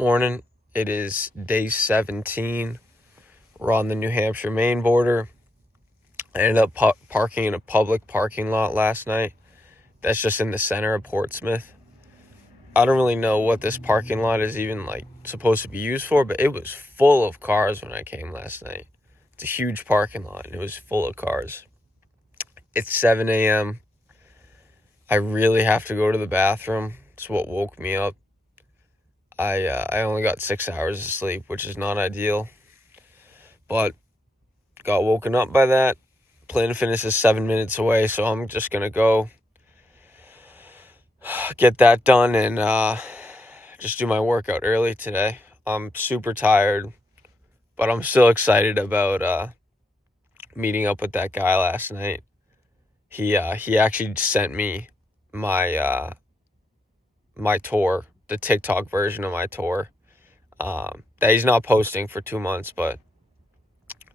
Morning. It is day 17. We're on the New Hampshire-Maine border. I ended up parking in a public parking lot last night. That's just in the center of Portsmouth. I don't really know what this parking lot is even supposed to be used for, but it was full of cars when I came last night. It's a huge parking lot, and it was full of cars. It's 7 a.m. I really have to go to the bathroom. It's what woke me up. I only got 6 hours of sleep, which is not ideal. But got woken up by that. Planet Fitness is 7 minutes away, so I'm just going to go get that done and just do my workout early today. I'm super tired, but I'm still excited about meeting up with that guy last night. He actually sent me my tour, the TikTok version of my tour, that he's not posting for 2 months, but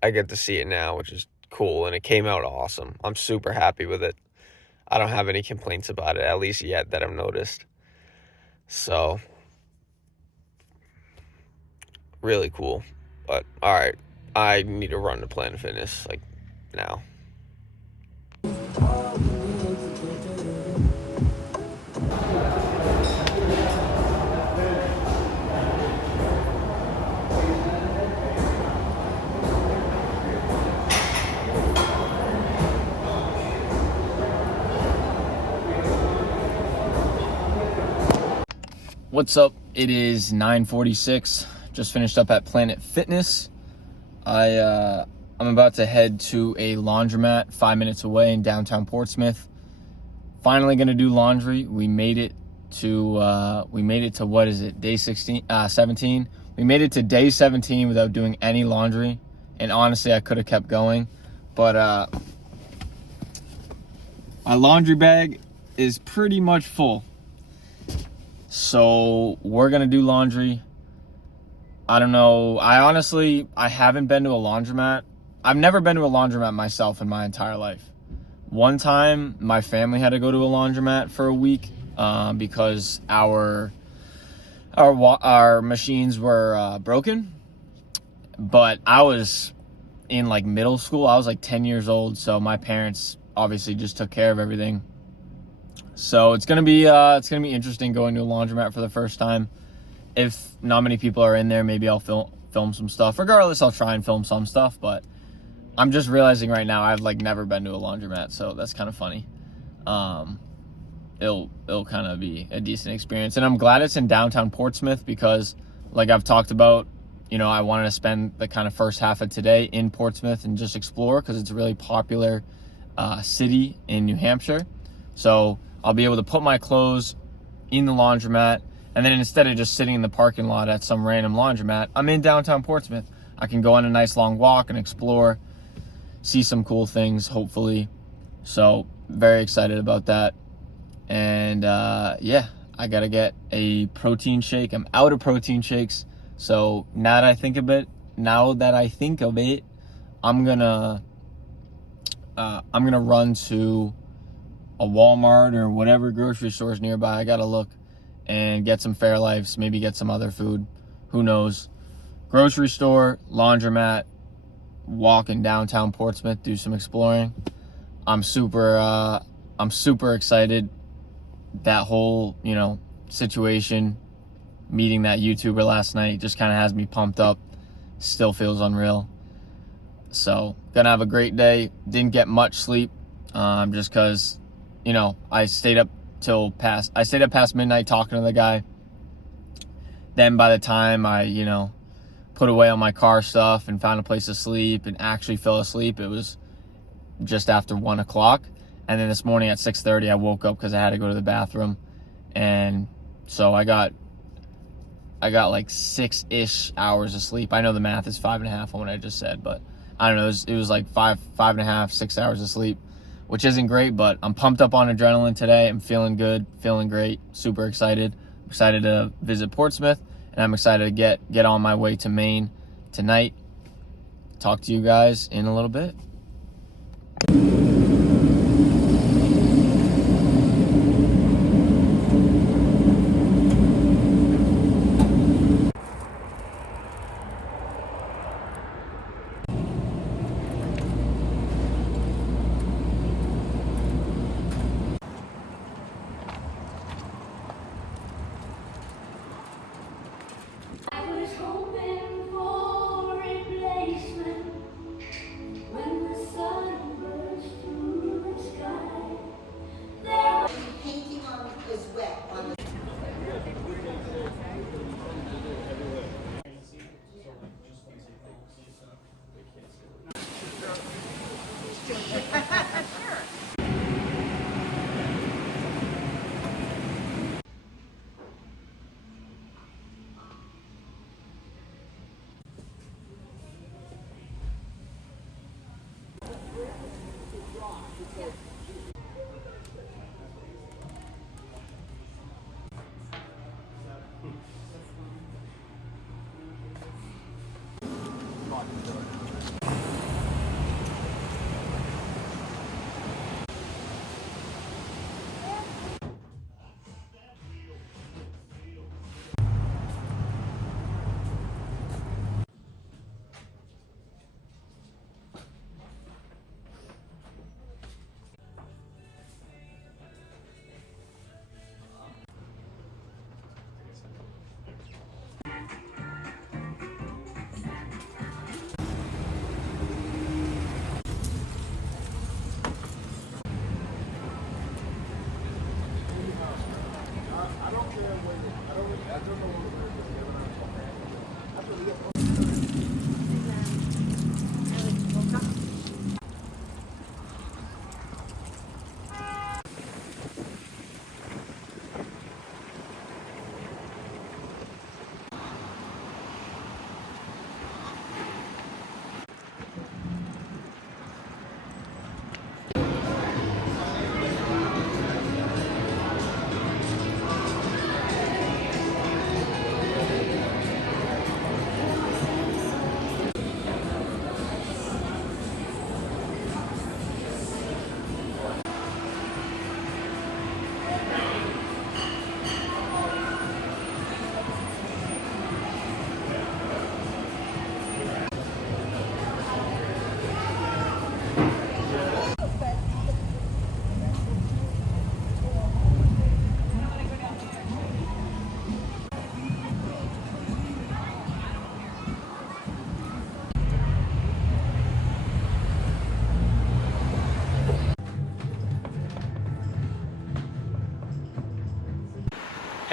I get to see it now, which is cool, and it came out awesome. I'm super happy with it. I don't have any complaints about it, at least yet, that I've noticed. So, really cool. But, alright, I need to run to Planet Fitness, now. What's up? It is 9:46. Just finished up at Planet Fitness. I'm about to head to a laundromat 5 minutes away in downtown Portsmouth. Finally gonna do laundry. We made it to what is it? Day 17. We made it to day 17 without doing any laundry. And honestly, I could have kept going, but my laundry bag is pretty much full. So we're going to do laundry. I don't know. I haven't been to a laundromat. I've never been to a laundromat myself in my entire life. One time, my family had to go to a laundromat for a week because our machines were broken. But I was in middle school. I was 10 years old, so my parents obviously just took care of everything. So it's gonna be interesting going to a laundromat for the first time. If not many people are in there, maybe I'll film some stuff. Regardless, I'll try and film some stuff. But I'm just realizing right now I've never been to a laundromat, so that's kind of funny. It'll kind of be a decent experience, and I'm glad it's in downtown Portsmouth because, I've talked about, I wanted to spend the kind of first half of today in Portsmouth and just explore because it's a really popular city in New Hampshire. So I'll be able to put my clothes in the laundromat, and then instead of just sitting in the parking lot at some random laundromat, I'm in downtown Portsmouth. I can go on a nice long walk and explore, see some cool things, hopefully. So very excited about that. And I gotta get a protein shake. I'm out of protein shakes. So now that I think of it, I'm gonna run to a Walmart or whatever grocery stores nearby. I gotta look and get some Fairlifes, maybe get some other food. Who knows? Grocery store, laundromat, walk in downtown Portsmouth, do some exploring. I'm super excited. That whole, situation, meeting that YouTuber last night just kind of has me pumped up. Still feels unreal. So, gonna have a great day. Didn't get much sleep, just because, I stayed up past midnight talking to the guy. Then by the time I, put away all my car stuff and found a place to sleep and actually fell asleep, it was just after 1 o'clock. And then this morning at 6:30, I woke up because I had to go to the bathroom. And so I got 6-ish hours of sleep. I know the math is 5.5 on what I just said, but I don't know. It was 5.5, 6 hours of sleep, which isn't great, but I'm pumped up on adrenaline today. I'm feeling good, feeling great, super excited. I'm excited to visit Portsmouth, and I'm excited to get on my way to Maine tonight. Talk to you guys in a little bit.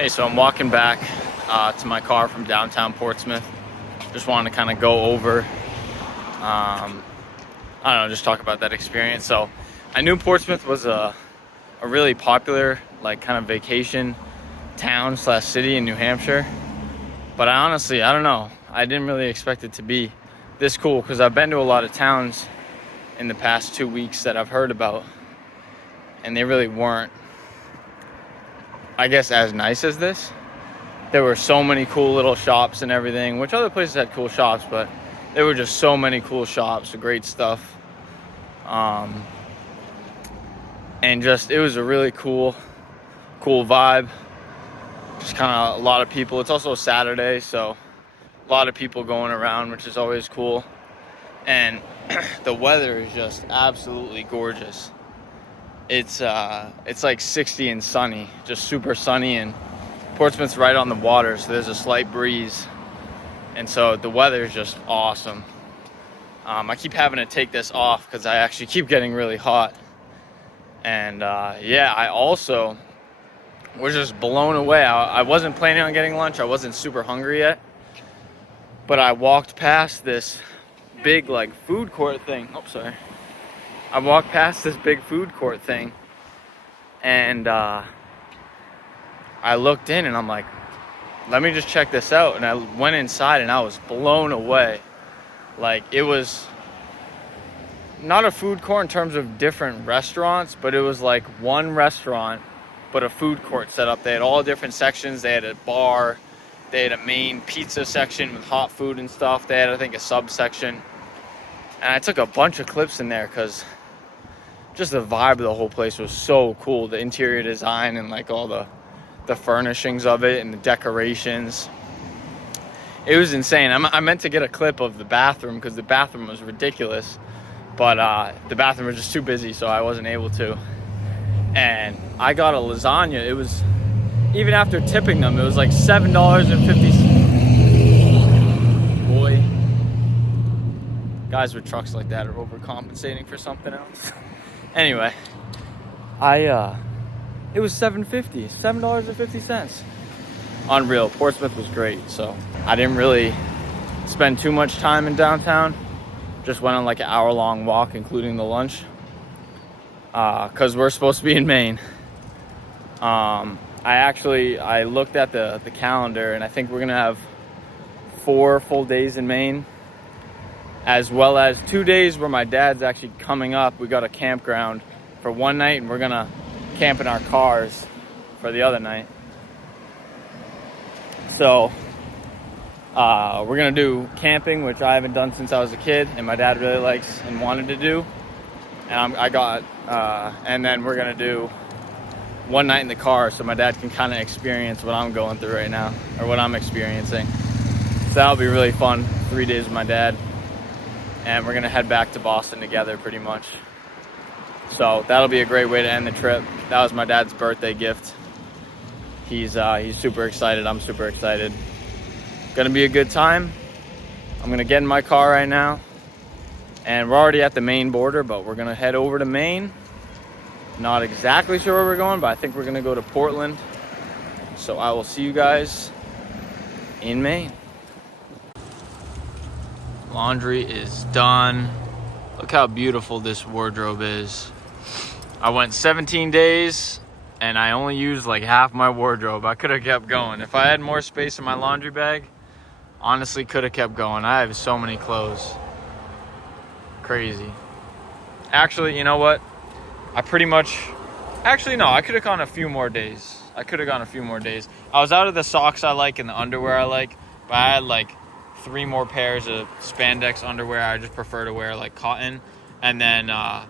Hey, so I'm walking back to my car from downtown Portsmouth. Just wanted to kind of go over, I don't know, just talk about that experience. So I knew Portsmouth was a really popular, like, kind of vacation town slash city in New Hampshire. But I don't know. I didn't really expect it to be this cool, because I've been to a lot of towns in the past 2 weeks that I've heard about, and they really weren't, I guess, as nice as this. There were so many cool little shops and everything, which other places had cool shops, but there were just so many cool shops, great stuff. And just, it was a really cool vibe. Just kind of a lot of people. It's also a Saturday, so a lot of people going around, which is always cool. And the weather is just absolutely gorgeous. It's like 60 and sunny, just super sunny, and Portsmouth's right on the water, so there's a slight breeze, and so the weather is just awesome. I keep having to take this off because I actually keep getting really hot. And yeah, I also was just blown away. I wasn't planning on getting lunch. I wasn't super hungry yet, but I walked past this big, like, food court thing. Oh, sorry. I walked past this big food court thing, and I looked in and I'm like, let me just check this out. And I went inside and I was blown away. Like, it was not a food court in terms of different restaurants, but it was like one restaurant, but a food court set up. They had all different sections. They had a bar. They had a main pizza section with hot food and stuff. They had, I think, a subsection. And I took a bunch of clips in there because just the vibe of the whole place was so cool. The interior design and, like, all the furnishings of it and the decorations. It was insane. I meant to get a clip of the bathroom because the bathroom was ridiculous, but the bathroom was just too busy, so I wasn't able to. And I got a lasagna. It was, even after tipping them, it was like $7.50. Boy, guys with trucks like that are overcompensating for something else. Anyway, it was $7.50. Unreal. Portsmouth was great. So I didn't really spend too much time in downtown. Just went on like an hour-long walk, including the lunch, because we're supposed to be in Maine. I looked at the calendar, and I think we're gonna have 4 full days in Maine, as well as 2 days where my dad's actually coming up. We got a campground for one night, and we're gonna camp in our cars for the other night. So we're gonna do camping, which I haven't done since I was a kid, and my dad really likes and wanted to do. And and then we're gonna do one night in the car, so my dad can kind of experience what I'm going through right now, or what I'm experiencing. So that'll be really fun. 3 days with my dad, and we're gonna head back to Boston together, pretty much. So that'll be a great way to end the trip. That was my dad's birthday gift. He's super excited. I'm super excited. Gonna be a good time. I'm gonna get in my car right now, and we're already at the Maine border, but we're gonna head over to Maine. Not exactly sure where we're going, but I think we're gonna go to Portland. So I will see you guys in Maine. Laundry is done. Look how beautiful this wardrobe is. I went 17 days and I only used like half my wardrobe. I could have kept going. If I had more space in my laundry bag, honestly could have kept going. I have so many clothes. Crazy. Actually, you know what? I could have gone a few more days. I was out of the socks I like and the underwear I like, but I had like 3 more pairs of spandex underwear. I just prefer to wear like cotton. And then I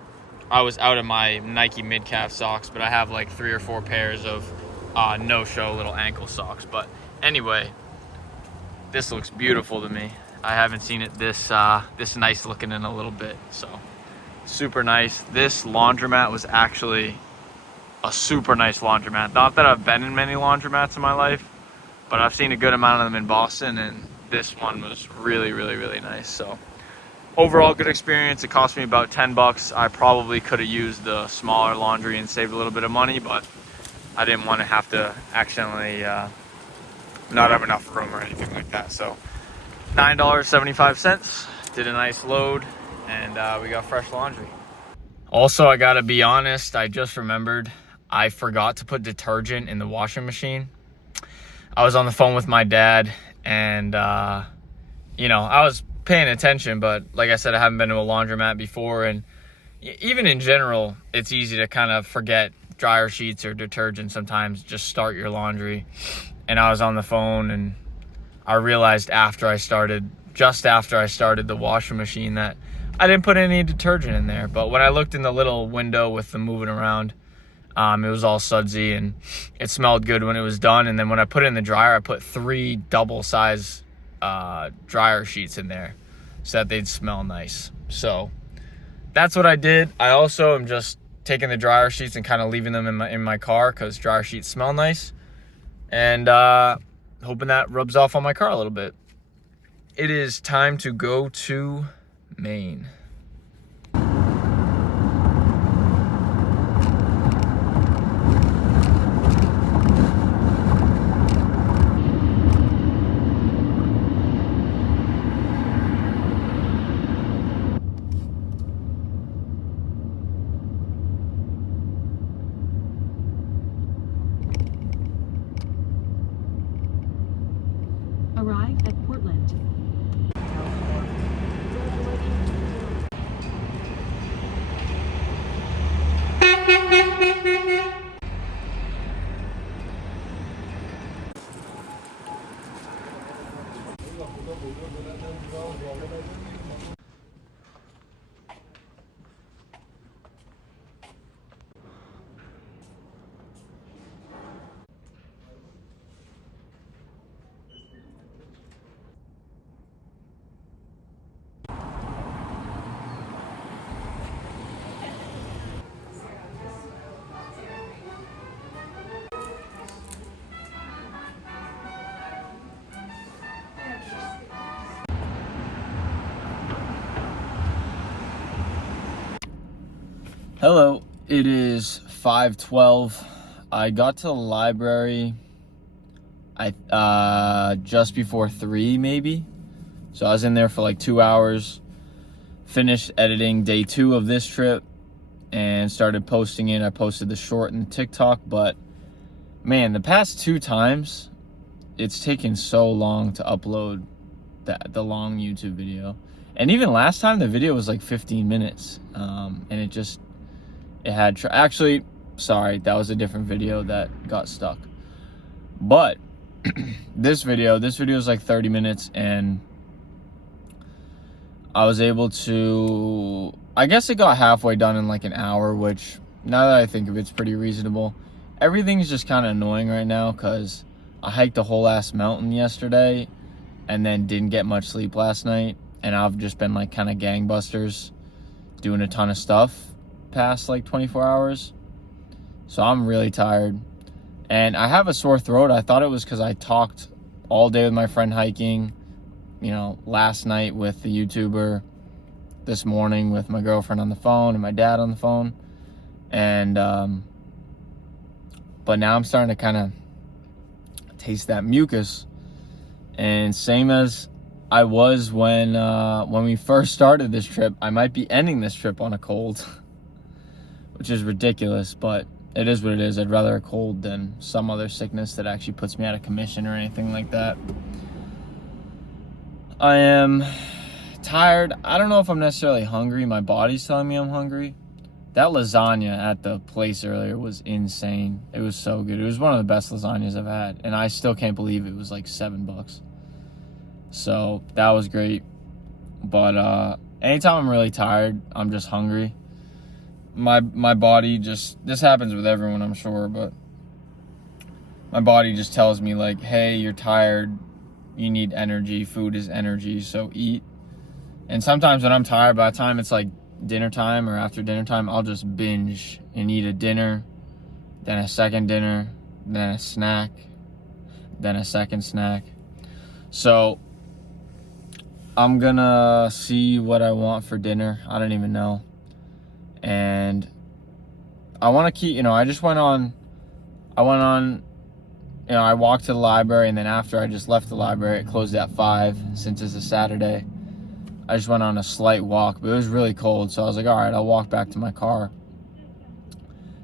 was out of my Nike mid-calf socks, but I have like 3 or 4 pairs of no-show little ankle socks. But anyway, this looks beautiful to me. I haven't seen it this nice looking in a little bit, so super nice. This laundromat was actually a super nice laundromat. Not that I've been in many laundromats in my life, but I've seen a good amount of them in Boston, and this one was really, really, really nice. So overall, good experience. It cost me about $10. I probably could have used the smaller laundry and saved a little bit of money, but I didn't want to have to accidentally not have enough room or anything like that. So $9.75, did a nice load, and we got fresh laundry. Also, I gotta be honest, I just remembered I forgot to put detergent in the washing machine. I was on the phone with my dad, and you know, I was paying attention, but like I said, I haven't been to a laundromat before, and even in general, it's easy to kind of forget dryer sheets or detergent sometimes. Just start your laundry. And I was on the phone, and I realized just after I started the washing machine, that I didn't put any detergent in there. But when I looked in the little window with the moving around, it was all sudsy, and it smelled good when it was done. And then when I put it in the dryer, I put 3 double size dryer sheets in there so that they'd smell nice. So that's what I did. I also am just taking the dryer sheets and kind of leaving them in my car because dryer sheets smell nice, and hoping that rubs off on my car a little bit. It is time to go to Maine. Arrive at Portland. Hello, it is 5:12. I got to the library just before 3 maybe. So I was in there for like 2 hours, finished editing day 2 of this trip, and started posting it. I posted the short and the TikTok, but man, the past 2 times, it's taken so long to upload the long YouTube video. And even last time, the video was like 15 minutes, and actually, sorry, that was a different video that got stuck. But this video is like 30 minutes, and I was able to, I guess it got halfway done in like an hour, which now that I think of it, it's pretty reasonable. Everything's just kind of annoying right now because I hiked a whole ass mountain yesterday and then didn't get much sleep last night. And I've just been like kind of gangbusters doing a ton of stuff past like 24 hours. So I'm really tired. And I have a sore throat. I thought it was because I talked all day with my friend hiking, you know, last night with the YouTuber, this morning with my girlfriend on the phone and my dad on the phone. And, but now I'm starting to kind of taste that mucus. And same as I was when we first started this trip, I might be ending this trip on a cold, which is ridiculous, but it is what it is. I'd rather a cold than some other sickness that actually puts me out of commission or anything like that. I am tired. I don't know if I'm necessarily hungry. My body's telling me I'm hungry. That lasagna at the place earlier was insane. It was so good. It was one of the best lasagnas I've had, and I still can't believe it was like $7. So that was great. But anytime I'm really tired, I'm just hungry. My body just, this happens with everyone, I'm sure, but my body just tells me like, hey, you're tired, you need energy, food is energy, so eat. And sometimes when I'm tired, by the time it's like dinner time or after dinner time, I'll just binge and eat a dinner, then a second dinner, then a snack, then a second snack. So I'm gonna see what I want for dinner. I don't even know. And I want to keep, you know, I just went on I went on, I walked to the library, and then after I just left the library, it closed at 5 since it's a Saturday. I just went on a slight walk, but it was really cold, so I was like, all right, I'll walk back to my car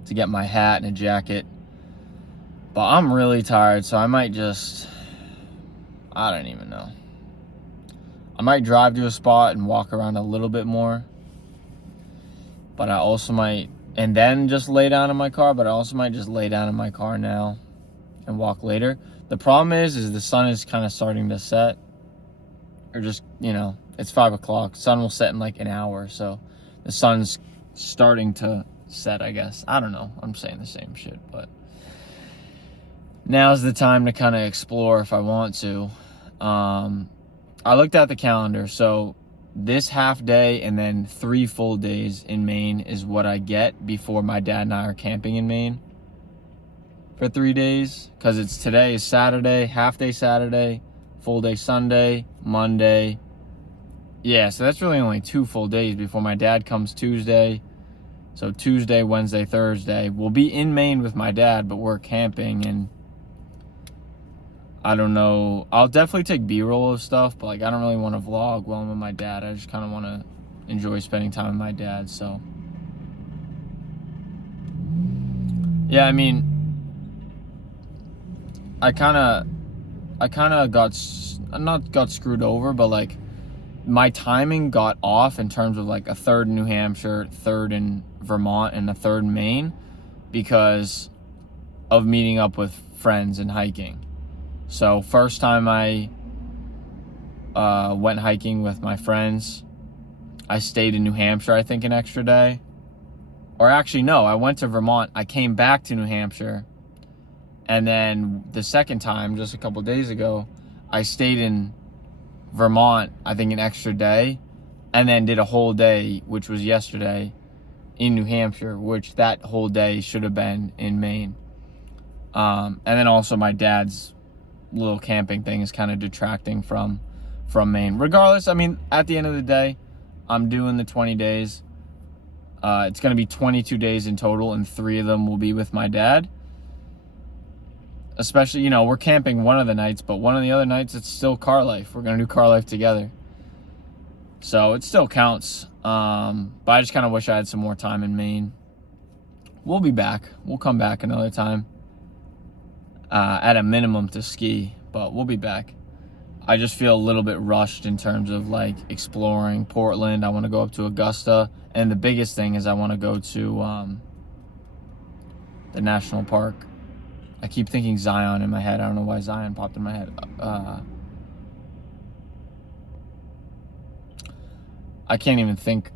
to get my hat and a jacket. But I'm really tired, so I might I don't even know. I might drive to a spot and walk around a little bit more. But I also might, and then just lay down in my car, but I also might just lay down in my car now and walk later. The problem is the sun is kind of starting to set. Or just, it's 5 o'clock. Sun will set in like an hour, so the sun's starting to set, I guess. I don't know. I'm saying the same shit, but now's the time to kind of explore if I want to. I looked at the calendar, so this half day and then 3 full days in Maine is what I get before my dad and I are camping in Maine for 3 days, because today is Saturday, half day Saturday, full day Sunday, Monday. Yeah, so that's really only 2 full days before my dad comes Tuesday. So Tuesday, Wednesday, Thursday, we'll be in Maine with my dad, but we're camping, and I don't know. I'll definitely take B-roll of stuff, but I don't really want to vlog while I'm with my dad. I just kind of want to enjoy spending time with my dad. So yeah, I kind of got screwed over, but my timing got off in terms of a third in New Hampshire, third in Vermont, and a third in Maine because of meeting up with friends and hiking. So first time I went hiking with my friends, I stayed in New Hampshire, I think, an extra day. Or actually, no, I went to Vermont. I came back to New Hampshire. And then the second time, just a couple days ago, I stayed in Vermont, I think, an extra day. And then did a whole day, which was yesterday, in New Hampshire, which that whole day should have been in Maine. And then also my dad's little camping thing is kind of detracting from Maine. Regardless, at the end of the day, I'm doing the 20 days. It's going to be 22 days in total, and 3 of them will be with my dad. Especially, we're camping one of the nights, but one of the other nights, it's still car life. We're going to do car life together. So it still counts. But I just kind of wish I had some more time in Maine. We'll be back. We'll come back another time. At a minimum to ski, but we'll be back. I just feel a little bit rushed in terms of exploring Portland. I want to go up to Augusta, and the biggest thing is I want to go to the national park. I keep thinking Zion in my head. I don't know why Zion popped in my head. I can't even think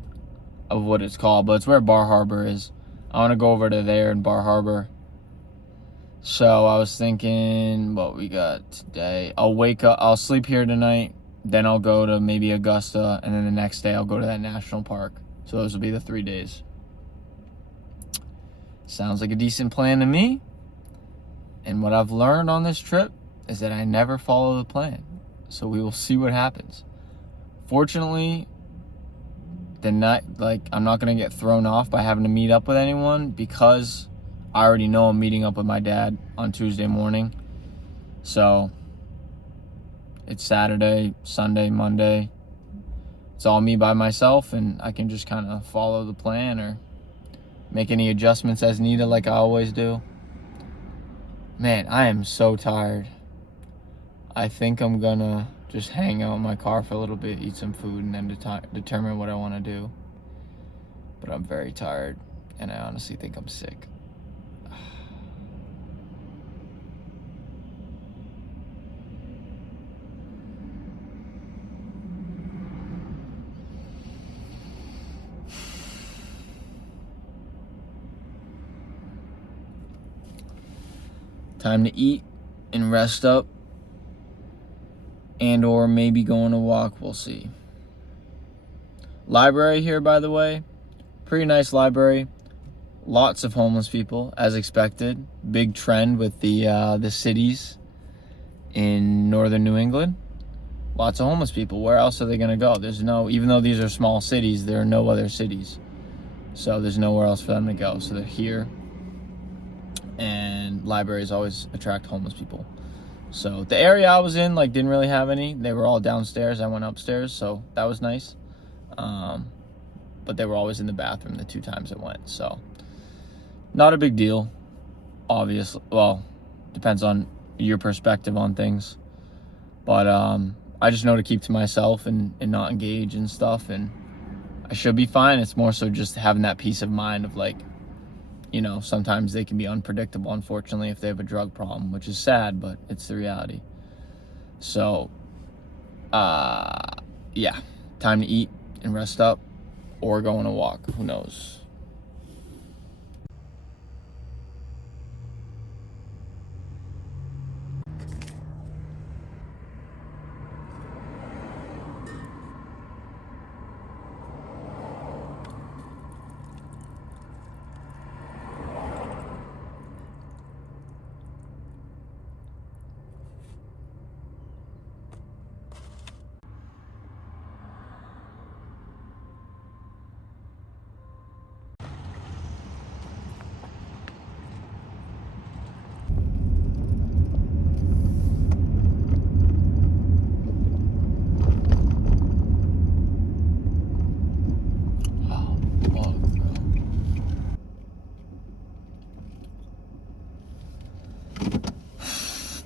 of what it's called, but it's where Bar Harbor is. I want to go over to there in Bar Harbor. So I was thinking, what we got today. I'll wake up, I'll sleep here tonight, then I'll go to maybe Augusta, and then the next day I'll go to that national park. So those will be the 3 days. Sounds like a decent plan to me. And what I've learned on this trip is that I never follow the plan. So we will see what happens. Fortunately, I'm not going to get thrown off by having to meet up with anyone, because I already know I'm meeting up with my dad on Tuesday morning. So it's Saturday, Sunday, Monday. It's all me by myself, and I can just kind of follow the plan or make any adjustments as needed like I always do. Man, I am so tired. I think I'm gonna just hang out in my car for a little bit, eat some food, and then determine what I want to do. But I'm very tired, and I honestly think I'm sick. Time to eat and rest up, and or maybe go on a walk. We'll see. Library here, by the way. Pretty nice library. Lots of homeless people, as expected. Big trend with the cities in northern New England. Lots of homeless people. Where else are they going to go? Even though these are small cities, there are no other cities. So there's nowhere else for them to go. So they're here. and libraries always attract homeless people. So the area I was in, like, didn't really have any. They were all downstairs. I went upstairs, so that was nice. But they were always in the bathroom the 2 times I went. So not a big deal, obviously. Well, depends on your perspective on things. But I just know to keep to myself and not engage and stuff, and I should be fine. It's more so just having that peace of mind of, like, you know, sometimes they can be unpredictable, unfortunately, if they have a drug problem, which is sad, but it's the reality. So, yeah, time to eat and rest up or go on a walk. Who knows?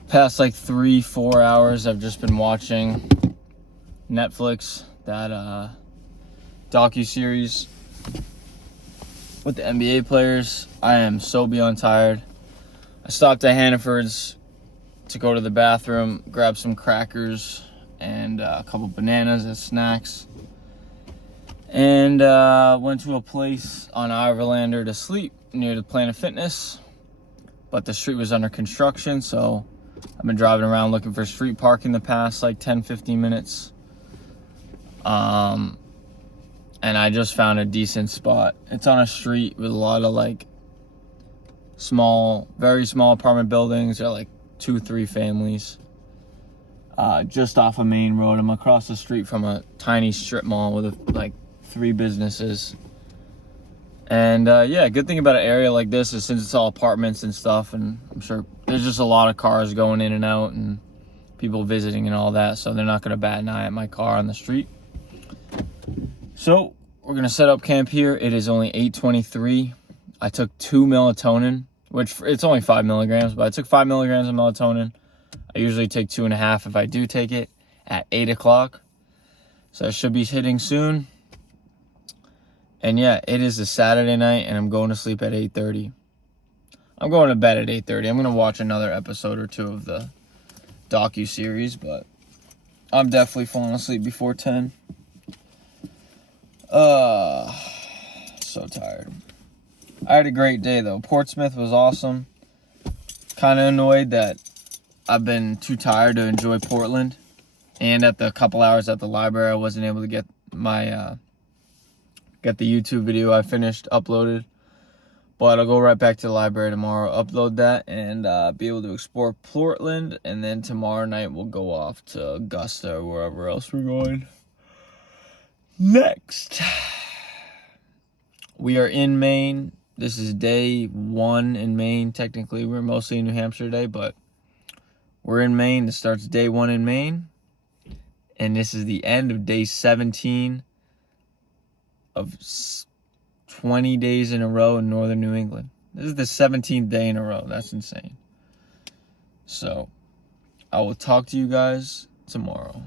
Past like 3-4 hours, I've just been watching Netflix, that docu-series with the NBA players. I am so beyond tired. I stopped at Hannaford's to go to the bathroom, grab some crackers and a couple bananas as snacks, and went to a place on Overlander to sleep near the Planet Fitness, but the street was under construction, so I've been driving around looking for street parking the past like 10-15 minutes. And I just found a decent spot. It's on a street with a lot of like small, very small apartment buildings. They're like 2-3 families. Just off a main road. I'm across the street from a tiny strip mall with like 3 businesses. And yeah, good thing about an area like this is since it's all apartments and stuff, and I'm sure there's just a lot of cars going in and out and people visiting and all that, so they're not going to bat an eye at my car on the street. So we're going to set up camp here. It is only 8:23. I took 2 melatonin, which it's only 5 milligrams, but I took 5 milligrams of melatonin. I usually take 2.5 if I do take it at 8 o'clock. So I should be hitting soon. And yeah, it is a Saturday night, and I'm going to sleep at 8:30. I'm going to bed at 8:30. I'm going to watch another episode or 2 of the docu-series, but I'm definitely falling asleep before 10. So tired. I had a great day, though. Portsmouth was awesome. Kind of annoyed that I've been too tired to enjoy Portland. And at the couple hours at the library, I wasn't able to get my... Get the YouTube video I finished uploaded, but I'll go right back to the library tomorrow, upload that, and be able to explore Portland. And then tomorrow night we'll go off to Augusta or wherever else we're going next. We are in Maine. This is day 1 in Maine. Technically, we're mostly in New Hampshire today, but we're in Maine. This starts day 1 in Maine, and this is the end of day 17 of 20 days in a row in northern New England. This is the 17th day in a row. That's insane. So, I will talk to you guys tomorrow.